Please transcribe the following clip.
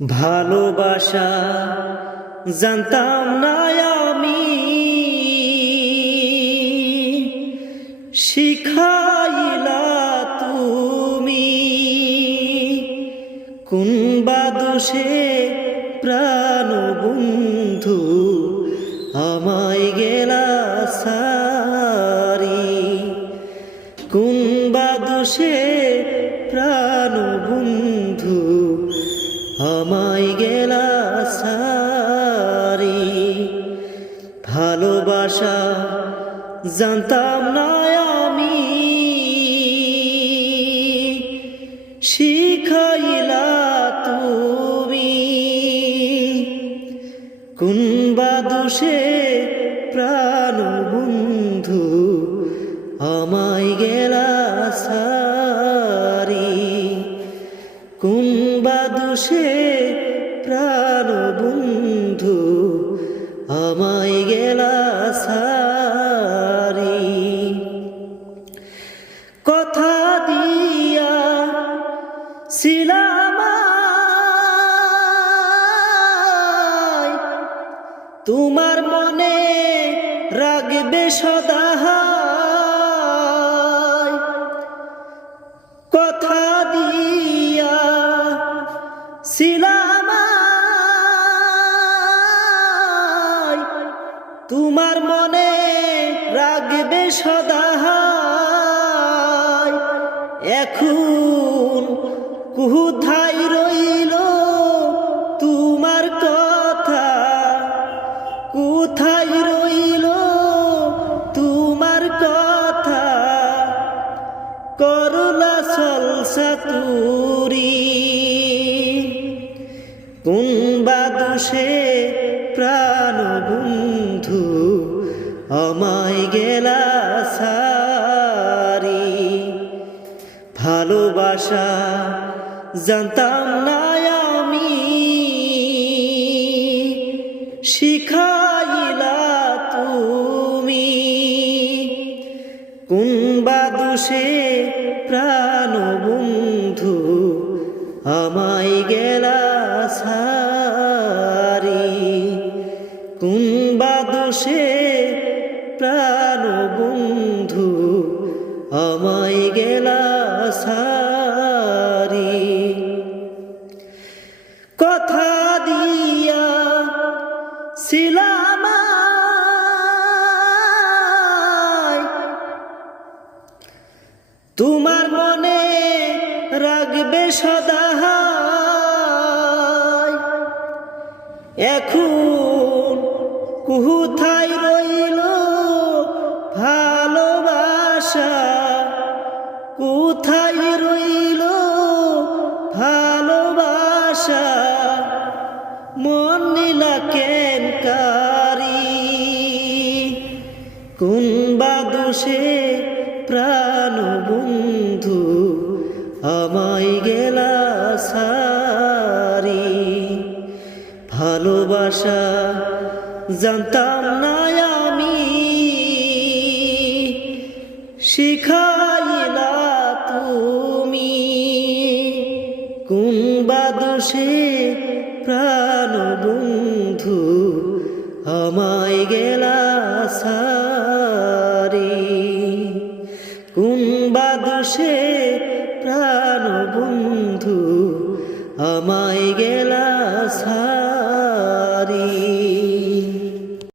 ভালোবাসা জানতাম না আমি, শিখাইলা তুমি। কোন বা দোষে প্রাণ বন্ধু আমায় গেলা সারি। কোন বা দোষে প্রাণ বন্ধু আমায় গেলা সারি। ভালোবাসা জানতাম না আমি, শিখাইলা তুমি। কোন বা দোষে প্রাণ বন্ধু আমায় গেলা সারি। কোন বা দোষে প্রাণ বন্ধু আমায় গেলা সারি। কথা দিয়া ছিলাম তোমার মনে রাখবে সদা। কথা দিয়া ছিলাম তোমার মনে রাখবে সদা। এখন কোথায় রইল তোমার কথা, কোথায় রইল তোমার কথা। করলা সলসা তুরি। কোন বা দোষে প্রাণ বন্ধু আমায় গেলা সারি। ভালোবাসা জানতাম না আমি, শিখাইলা তুমি। কোন বা দোষে প্রাণ বন্ধু আমায় গেলা সারি। কোন বা দোষে প্রাণ বন্ধু আমায় গেলা সারি। কথা দিয়া ছিলাম তোমার মনে রাখবে সদা। এখন কোথায় রইল ভালোবাসা, কোথায় রইল ভালোবাসা। মন নিলা কেন কারি। কোন বা দোষে প্রাণ বন্ধু আমায় গেলা সারি। ভালোবাসা জানতাম না আমি, শিখাইলা তুমি। কোন বা দোষে প্রাণ বন্ধু আমায় গেলা সারি। কোন বা দোষে প্রাণ বন্ধু আমায় গেলা